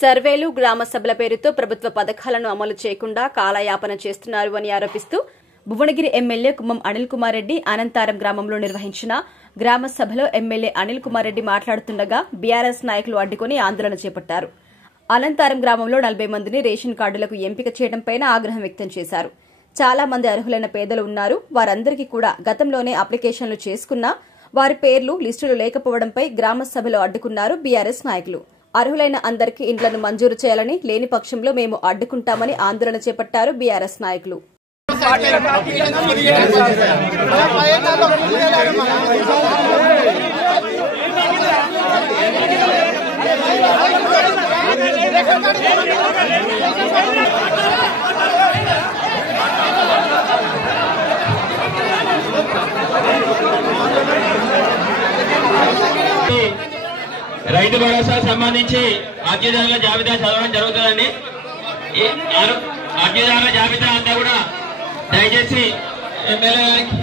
సర్వేలు గ్రామ సభల పేరుతో ప్రభుత్వ పథకాలను అమలు చేయకుండా కాలయాపన చేస్తున్నారు అని ఆరోపిస్తూ భువనగిరి ఎమ్మెల్యే కుమ్మం అనిల్ కుమార్ రెడ్డి అనంతారం గ్రామంలో నిర్వహించిన గ్రామ సభలో ఎమ్మెల్యే అనిల్ కుమార్ రెడ్డి మాట్లాడుతుండగా బీఆర్ఎస్ నాయకులు అడ్డుకుని ఆందోళన చేపట్టారు. అనంతారం గ్రామంలో 40 మందిని రేషన్ కార్డులకు ఎంపిక చేయడంపై ఆగ్రహం వ్యక్తం చేశారు. చాలా మంది అర్హులైన పేదలు ఉన్నారు. వారందరికీ కూడా గతంలోనే అప్లికేషన్లు చేసుకున్నా వారి పేర్లు లిస్టులు లేకపోవడంపై గ్రామ సభలో అడ్డుకున్నారు బీఆర్ఎస్ నాయకులు. అర్హులైన అందరికీ ఇండ్లను మంజూరు చేయాలని, లేని పక్షంలో మేము అడ్డుకుంటామని ఆందోళన చేపట్టారు బీఆర్ఎస్ నాయకులు. రైతు భరోసా సంబంధించి అర్జీదారుల జాబితా చదవడం జరుగుతుందండి. అర్జీదారుల జాబితా అంతా కూడా దయచేసి ఎమ్మెల్యే గారికి